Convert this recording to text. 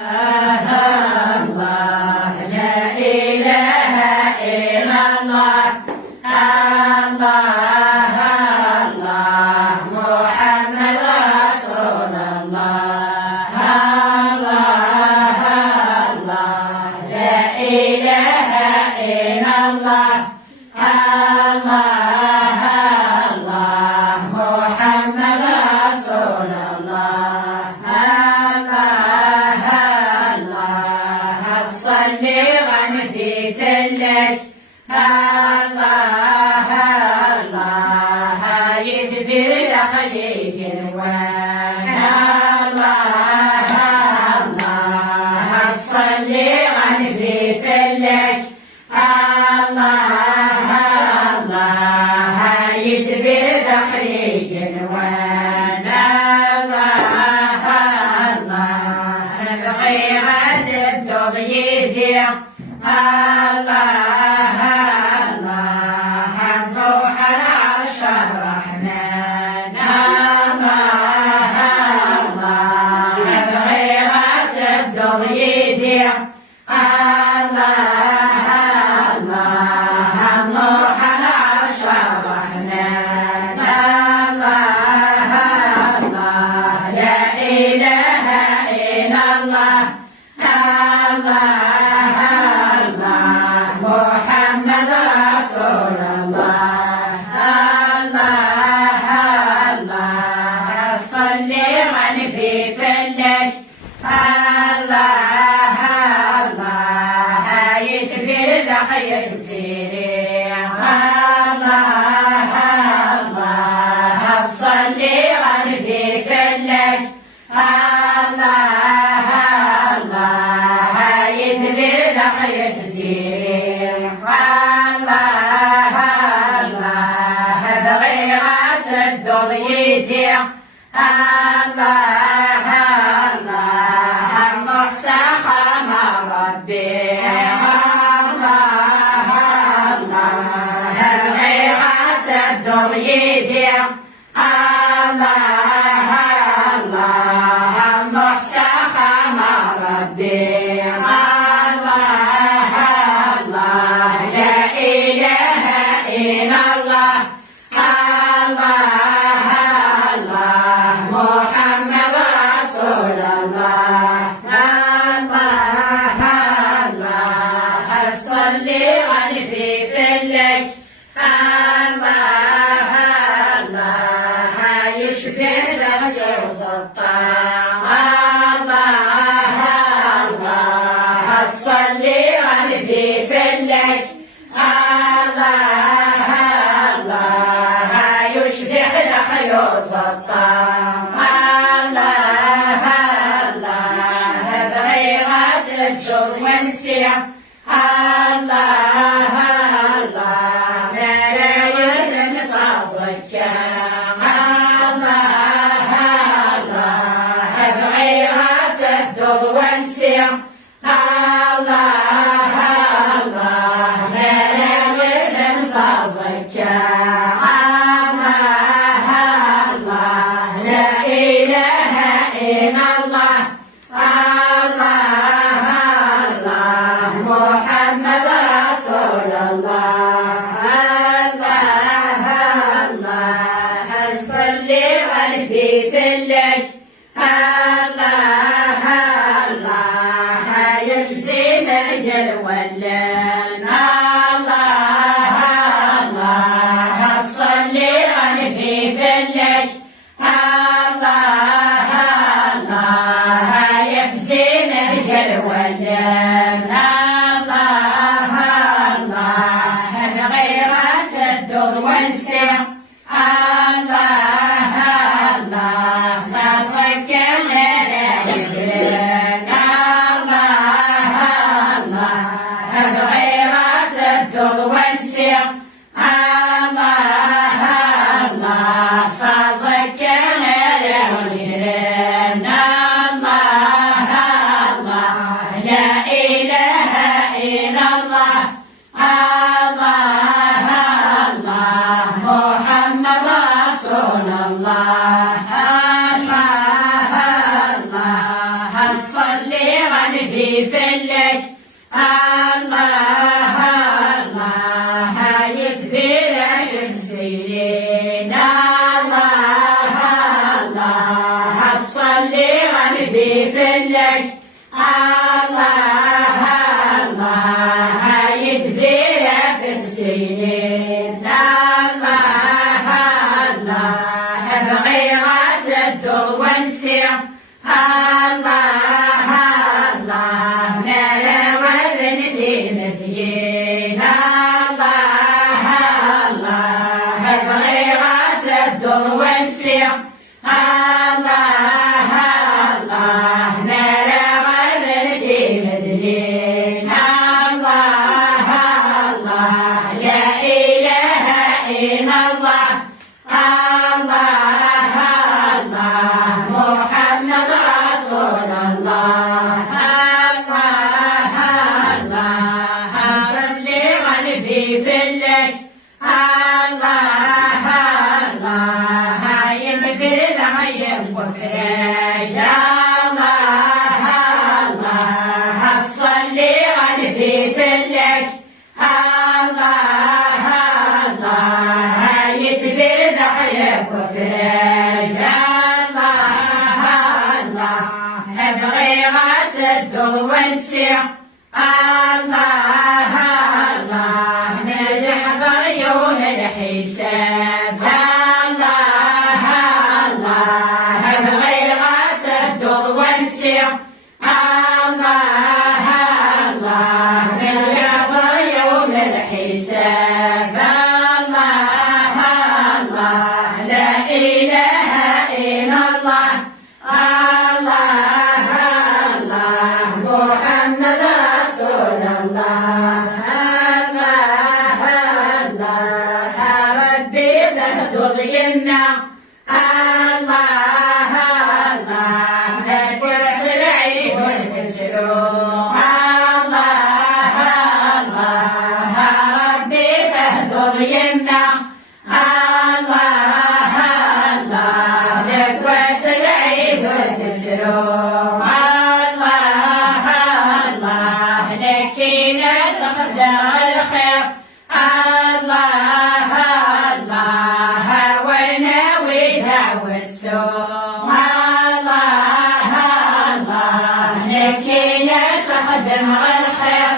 الله لا إله إلا الله الله الله محمد رسول الله الله الله لا إله إلا الله الله الله محمد رسول الله في ثلج الله الله يدفي لخليك الوان الله الله صلي في ثلج الله الله يدفي لخليك الوان الله الله بغيرة الدغيث الله الله روح العرش الرحمن الله الله بغيرة الضغيث الله الله روح العرش الرحمن الله الله لا إله إلا الله محمد رسول الله الله الله صلي في فلش الله الله يتبر دقيق سيري الله الله صلي في فلش الله الله يتبر دقيق سيري الله الله بغيرة الضغيث الله الله محسى خام ربي الله الله بغيرة الضغيث الله الله محسى خام ربي إلى الله الله الله محمد رسول الله الله الله صلي في ثلج الله الله يشبه له الطعام الله الله صلي في ثلج الله الله يشبه لحيوز الطعام الله الله بغيرة الجود والنسيع الله الله تراير نصاص الشام الله الله بغيرة الجود والنسيع الله الله لا إله إلا الله الله الله محمد رسول الله الله الله صلي في ثلج الله الله يجزي الأجل والليل الله الله صلي في ثلج الله الله يجزي الأجل والليل الله الله بغيرة الدر والسع الله الله صافك ملايين الله الله بغيرة الدر والسع الله الله صافك ملايين الله الله لا إله في فلك الله الله يكبرك السنين الله الله تصلي في فلك الله الله يكبرك السنين الله الله بغيرة الدر ونسير الله الله نرى والنتيجين الله الله بغيرة الدر ونسير الله الله نرى والنتيجين الله الله لا إله إلا الله الله الله محمد رسول الله الله الله صلي في فلك الله الله يذكر العين وفاك الله الله صلي في فلك الله الله يثبر ذحيك وفاك الله الله بغيرة الدر ونسير الله الله نحضر يوم الحساب الله الله بغيرة الدر ونسير الله الله نحضر يوم الحساب الله الله لا إله إلا الله الله الله محمد رسول الله الله الله ربي تهدر يمنا الله الله نفس العيد والتسلوم الله الله ربي تهدر يمنا الله الله نفس العيد والتسلوم الله الله نكينا تقدر الخير الله الله وناويها والسوم الله الله نكينا تقدر الخير